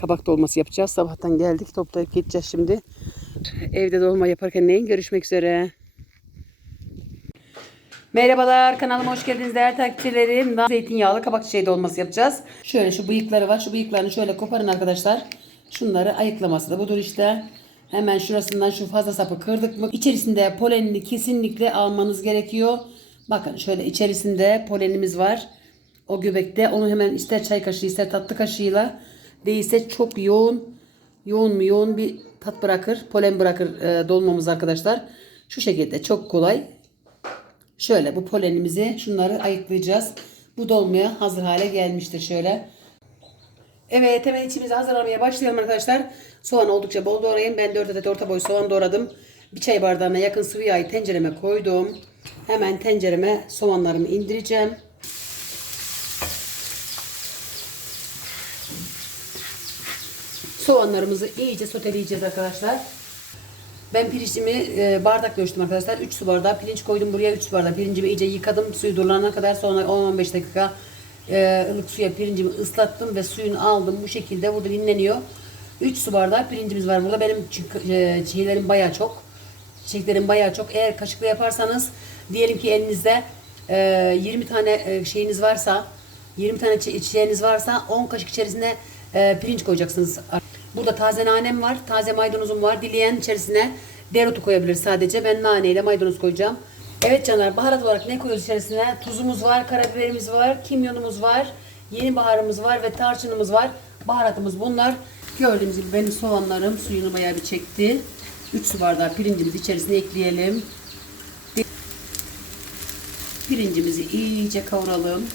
Kabak dolması yapacağız. Sabahtan geldik. Toplayıp gideceğiz şimdi. Evde dolma yaparken neyin görüşmek üzere. Merhabalar kanalıma hoş geldiniz değerli takipçilerim. Zeytinyağlı kabak çiçeği dolması yapacağız. Şöyle şu bıyıkları var. Şu bıyıklarını şöyle koparın arkadaşlar. Şunları ayıklaması da budur işte. Hemen şurasından şu fazla sapı kırdık mı? İçerisinde polenini kesinlikle almanız gerekiyor. Bakın şöyle içerisinde polenimiz var. O göbekte onu hemen ister çay kaşığı ister tatlı kaşığıyla değilse çok yoğun yoğun mu yoğun bir tat bırakır. Polen bırakır e, dolmamız arkadaşlar. Şu şekilde çok kolay. Şöyle bu polenimizi şunları ayıklayacağız. Bu dolmaya hazır hale gelmiştir şöyle. Evet hemen içimizi hazırlamaya başlayalım arkadaşlar. Soğan oldukça bol doğrayın. Ben 4 adet orta boy soğan doğradım. Bir çay bardağına yakın sıvı yağı tencereme koydum. Hemen tencereme soğanlarımı indireceğim. Soğanlarımızı iyice soteleyeceğiz arkadaşlar. Ben pirincimi e, bardakla ölçtüm arkadaşlar. 3 su bardağı pirinç koydum buraya. 3 su bardağı pirincimi iyice yıkadım. Suyu durulana kadar sonra 10-15 dakika e, ılık suya pirincimi ıslattım ve suyunu aldım. Bu şekilde burada dinleniyor. 3 su bardağı pirincimiz var burada. Benim şeylerim bayağı çok. Çiçeklerim bayağı çok. Eğer kaşıkla yaparsanız diyelim ki elinizde e, 20 tane e, şeyiniz varsa 20 tane çi- çiçeğiniz varsa 10 kaşık içerisine e, pirinç koyacaksınız. Burada taze nanem var, taze maydanozum var. Dileyen içerisine dereotu koyabilir sadece. Ben nane ile maydanoz koyacağım. Evet canlar baharat olarak ne koyuyoruz içerisine? Tuzumuz var, karabiberimiz var, kimyonumuz var, yeni baharımız var ve tarçınımız var. Baharatımız bunlar. Gördüğünüz gibi benim soğanlarım suyunu bayağı bir çekti. 3 su bardağı pirincimizi içerisine ekleyelim. Pirincimizi iyice kavuralım.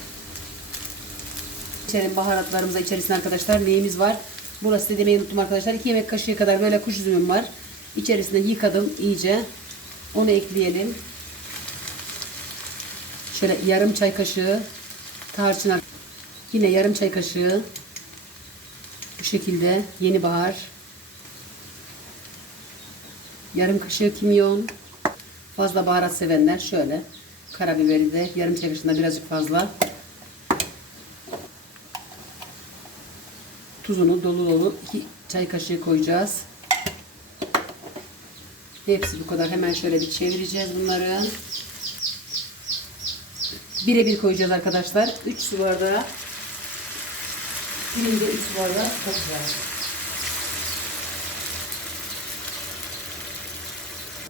İçerim baharatlarımıza içerisine arkadaşlar neyimiz var? Burası da demeyi unuttum arkadaşlar. 2 yemek kaşığı kadar böyle kuş üzümüm var. İçerisine yıkadım iyice. Onu ekleyelim. Şöyle yarım çay kaşığı tarçın. Yine yarım çay kaşığı bu şekilde yeni bahar. Yarım kaşığı kimyon. Fazla baharat sevenler şöyle. Karabiberi de yarım çay kaşığından birazcık fazla. Tuzunu dolu dolu 2 çay kaşığı koyacağız. Hepsi bu kadar. Hemen şöyle bir çevireceğiz bunları. Birebir koyacağız arkadaşlar. 3 su bardağı. Birinde 3 su bardağı katacağız.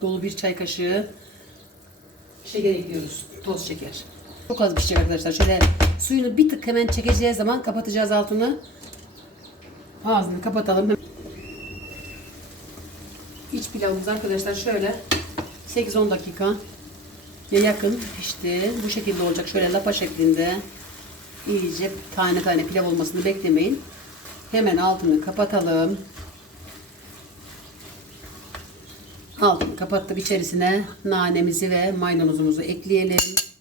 Dolu bir çay kaşığı şeker ekliyoruz. Toz şeker. Çok az pişecek arkadaşlar. Şöyle suyunu bir tık hemen çekeceği zaman kapatacağız altını. Ağzını kapatalım. İç pilavımız arkadaşlar şöyle 8-10 dakika ya yakın pişti. Bu şekilde olacak. Şöyle lapa şeklinde. iyice tane tane pilav olmasını beklemeyin. Hemen altını kapatalım. Altını kapattık. içerisine nanemizi ve maydanozumuzu ekleyelim.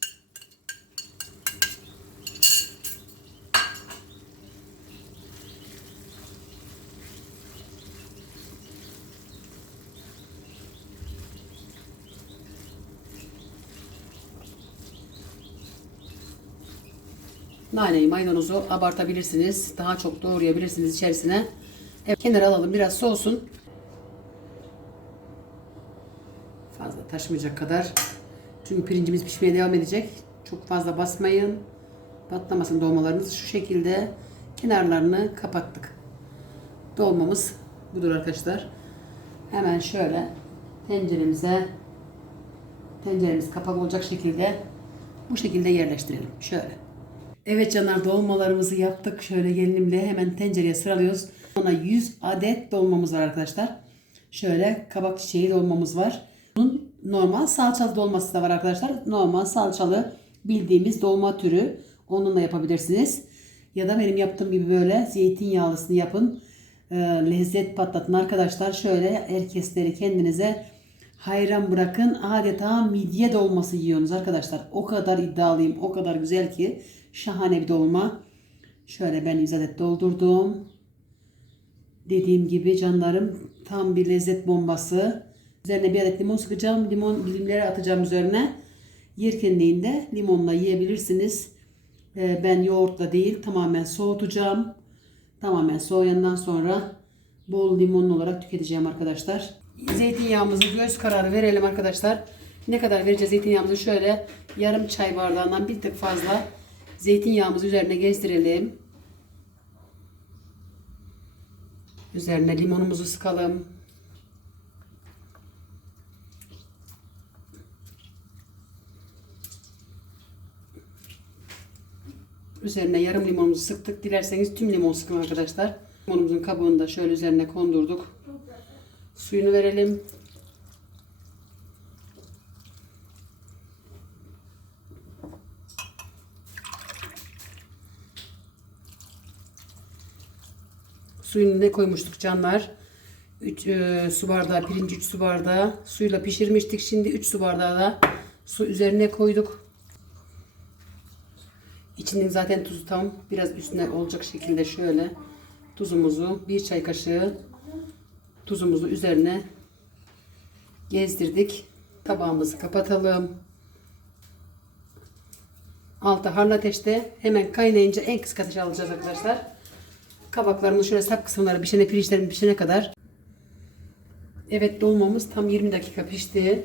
Naneyi, maydanozu abartabilirsiniz. Daha çok doğrayabilirsiniz içerisine. Evet, kenara alalım. Biraz soğusun. Fazla taşmayacak kadar. Çünkü pirincimiz pişmeye devam edecek. Çok fazla basmayın. Patlamasın dolmalarınız. Şu şekilde kenarlarını kapattık. Dolmamız budur arkadaşlar. Hemen şöyle tenceremize tenceremiz kapak olacak şekilde bu şekilde yerleştirelim. Şöyle. Evet canlar dolmalarımızı yaptık. Şöyle gelinimle hemen tencereye sıralıyoruz. Sonra 100 adet dolmamız var arkadaşlar. Şöyle kabak çiçeği dolmamız var. Bunun normal salçalı dolması da var arkadaşlar. Normal salçalı bildiğimiz dolma türü. Onunla yapabilirsiniz. Ya da benim yaptığım gibi böyle zeytinyağlısını yapın. Ee, lezzet patlatın arkadaşlar. Şöyle herkesleri kendinize hayran bırakın. Adeta midye dolması yiyorsunuz arkadaşlar. O kadar iddialıyım. O kadar güzel ki. Şahane bir dolma. Şöyle ben 100 adet doldurdum. Dediğim gibi canlarım tam bir lezzet bombası. Üzerine bir adet limon sıkacağım. Limon dilimleri atacağım üzerine. Yerken de limonla yiyebilirsiniz. Ee, ben yoğurtla değil tamamen soğutacağım. Tamamen soğuyandan sonra bol limonlu olarak tüketeceğim arkadaşlar. Zeytinyağımızı göz kararı verelim arkadaşlar. Ne kadar vereceğiz zeytinyağımızı şöyle yarım çay bardağından bir tık fazla zeytinyağımızı üzerine gezdirelim. Üzerine limonumuzu sıkalım. Üzerine yarım limonumuzu sıktık. Dilerseniz tüm limon sıkın arkadaşlar. Limonumuzun kabuğunu da şöyle üzerine kondurduk. Suyunu verelim. Suyunu ne koymuştuk canlar? 3 su bardağı pirinç 3 su bardağı suyla pişirmiştik. Şimdi 3 su bardağı da su üzerine koyduk. İçinin zaten tuzu tam biraz üstüne olacak şekilde şöyle tuzumuzu bir çay kaşığı tuzumuzu üzerine gezdirdik. Tabağımızı kapatalım. Altı harlı ateşte hemen kaynayınca en kısık ateşe alacağız arkadaşlar. Kabaklarımız şöyle sap kısımları pişene, pirinçlerin pişene kadar. Evet dolmamız tam 20 dakika pişti.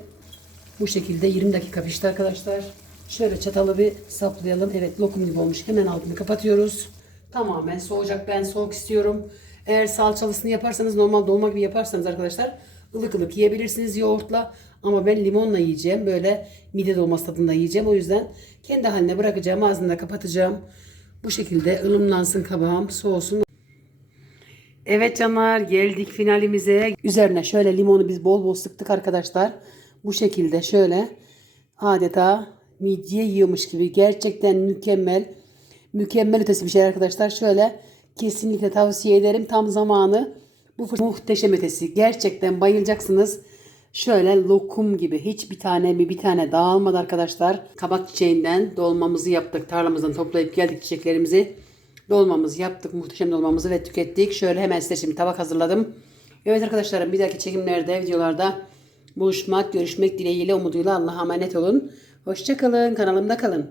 Bu şekilde 20 dakika pişti arkadaşlar. Şöyle çatalı bir saplayalım. Evet lokum gibi olmuş. Hemen altını kapatıyoruz. Tamamen soğuyacak. Ben soğuk istiyorum. Eğer salçalısını yaparsanız normal dolma gibi yaparsanız arkadaşlar ılık ılık yiyebilirsiniz yoğurtla. Ama ben limonla yiyeceğim. Böyle mide dolması tadında yiyeceğim. O yüzden kendi haline bırakacağım. Ağzını da kapatacağım. Bu şekilde ılımlansın kabağım. Soğusun. Evet canlar geldik finalimize. Üzerine şöyle limonu biz bol bol sıktık arkadaşlar. Bu şekilde şöyle adeta midye yiyormuş gibi. Gerçekten mükemmel. Mükemmel ötesi bir şey arkadaşlar. Şöyle kesinlikle tavsiye ederim. Tam zamanı. Bu fırs- muhteşem ötesi. Gerçekten bayılacaksınız. Şöyle lokum gibi. Hiç bir tane mi bir tane dağılmadı arkadaşlar. Kabak çiçeğinden dolmamızı yaptık. Tarlamızdan toplayıp geldik çiçeklerimizi. Dolmamızı yaptık. Muhteşem dolmamızı ve tükettik. Şöyle hemen size şimdi tabak hazırladım. Evet arkadaşlarım bir dahaki çekimlerde, videolarda buluşmak, görüşmek dileğiyle, umuduyla Allah'a emanet olun. Hoşçakalın. Kanalımda kalın.